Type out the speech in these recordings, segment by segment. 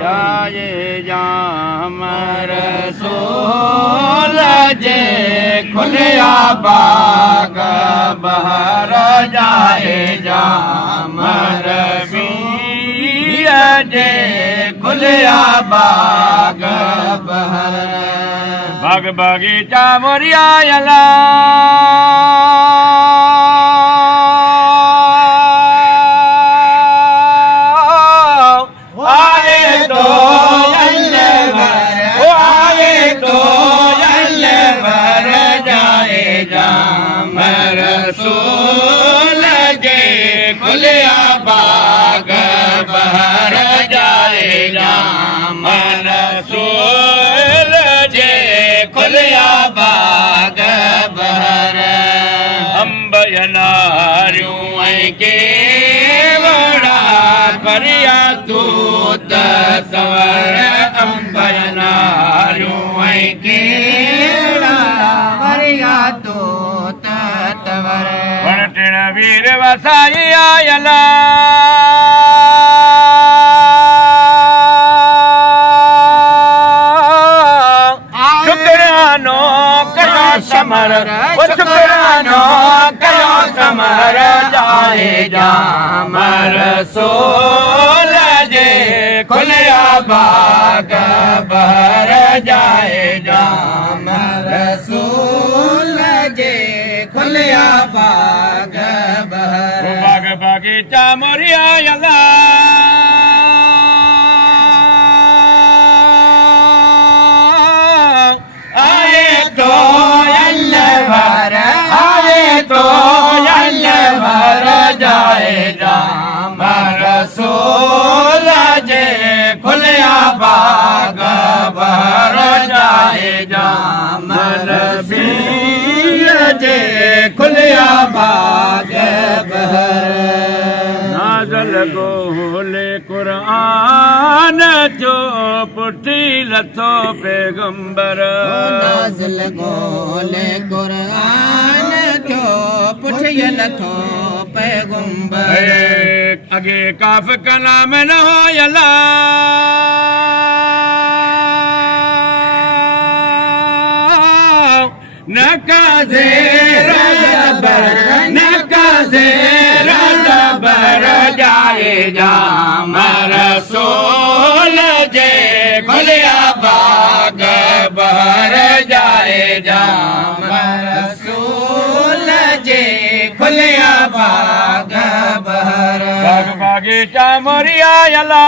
जाए जाम रसूल जे खुलिया बाग बहर जाए जाम रबी जे खुलिया बाग बहर बाग बगीचा मोरिया अला रसूल जे खुलिया बाग बहर जाए जाम रसूल जे खुलिया बाग बहर अंब नारियूं के वड़ा करिया तू तवर अंब नारियूं के करिया तू वणटिण वीर वसाई आयला शुक्रानो कयो समर शुक्रानो कयो समर जाए जाम रसूल जे खुलिया बाग बहर जाए जाम रसूल जे खुलिया बाग बहर बाग बगीचा मोरिया अला आए तो भर आए तो भर जाए जाम रसूल जे खुलिया बाग बहर जाए जाम रबी जे खुलिया बाग बहर नाज़ल गोले कुरान जो पुठी लथो पैगंबर नाज़ल गोले कुरान जो पुठी लथो पैगंबर अगे काफ कलाम न हो यला नकाज़े रज़बर जाए जाम रसूल जे खुलिया बाग बहर जाए जाम रसूल जे खुलिया बाग बहर बाग बगीचा मोरिया अला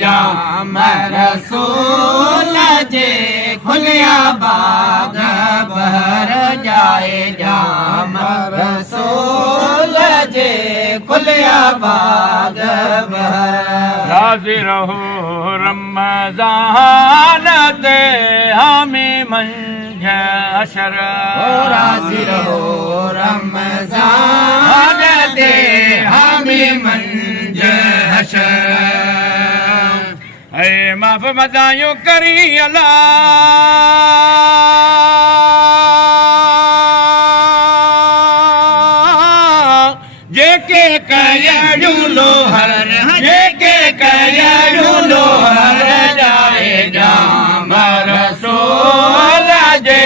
जाम रसूल जे खुलिया बाग बहर जाए जाम रसूल जे खुलिया बाग बहर राज़ी रहो रमज़ान ते हामी मंझ अशर राज़ी रहो रमज़ान ते हामी मंझ अशर ऐ माफ़ मदायूं करी अला जेके कयड़ूं लोहर जेके कयड़ूं लोहर जाए जाम रसूल जे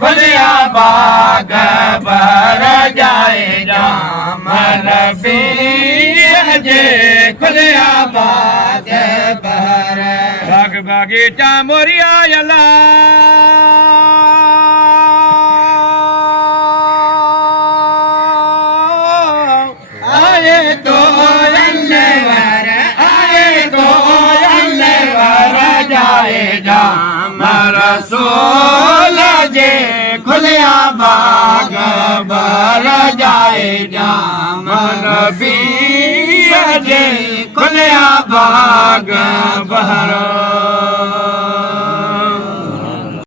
खुलिया बाग बहर जाए जाम रबी जे खुलिया बाग बहर बाग बगीचा मोरिया अला आए तो जाए जाम रसूल जे खुलिया बाग बहर जाए जाम रबी जे खुलिया बाग बहर